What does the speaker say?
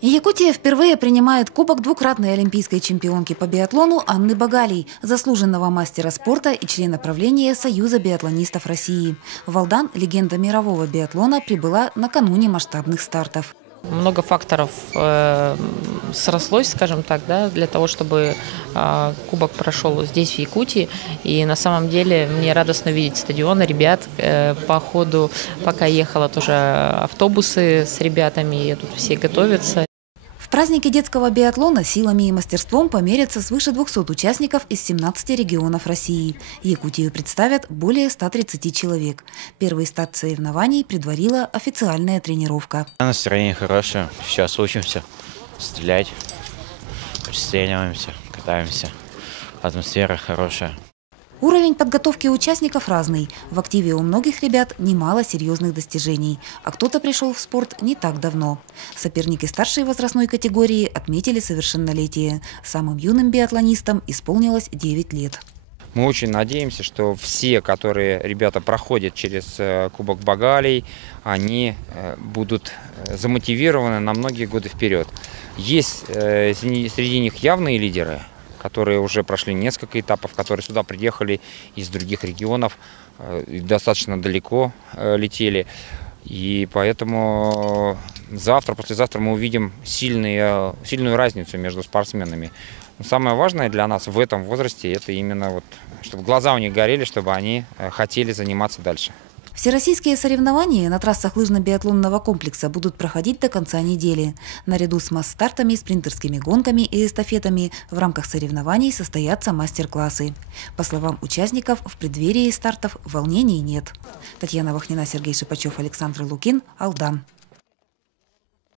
Якутия впервые принимает кубок двукратной олимпийской чемпионки по биатлону Анны Багалий, заслуженного мастера спорта и члена правления Союза биатлонистов России. В Алдан легенда мирового биатлона прибыла накануне масштабных стартов. Много факторов срослось, скажем так, да, для того, чтобы кубок прошел здесь, в Якутии. И на самом деле мне радостно видеть стадион, ребят. По ходу, пока ехала, тоже автобусы с ребятами, тут все готовятся. В празднике детского биатлона силами и мастерством померятся свыше 200 участников из 17 регионов России. Якутию представят более 130 человек. Первый старт соревнований предварила официальная тренировка. Настроение хорошее. Сейчас учимся стрелять, пристреливаемся, катаемся. Атмосфера хорошая. Уровень подготовки участников разный. В активе у многих ребят немало серьезных достижений, а кто-то пришел в спорт не так давно. Соперники старшей возрастной категории отметили совершеннолетие. Самым юным биатлонистам исполнилось 9 лет. Мы очень надеемся, что все, которые ребята проходят через Кубок Багалий, они будут замотивированы на многие годы вперед. Есть среди них явные лидеры, которые уже прошли несколько этапов, которые сюда приехали из других регионов, достаточно далеко летели. И поэтому завтра, послезавтра мы увидим сильную разницу между спортсменами. Но самое важное для нас в этом возрасте – это именно, чтобы глаза у них горели, чтобы они хотели заниматься дальше. Всероссийские соревнования на трассах лыжно-биатлонного комплекса будут проходить до конца недели. Наряду с масс-стартами, спринтерскими гонками и эстафетами в рамках соревнований состоятся мастер-классы. По словам участников, в преддверии стартов волнений нет. Татьяна Вахнина, Сергей Шипачев, Александр Лукин, Алдан.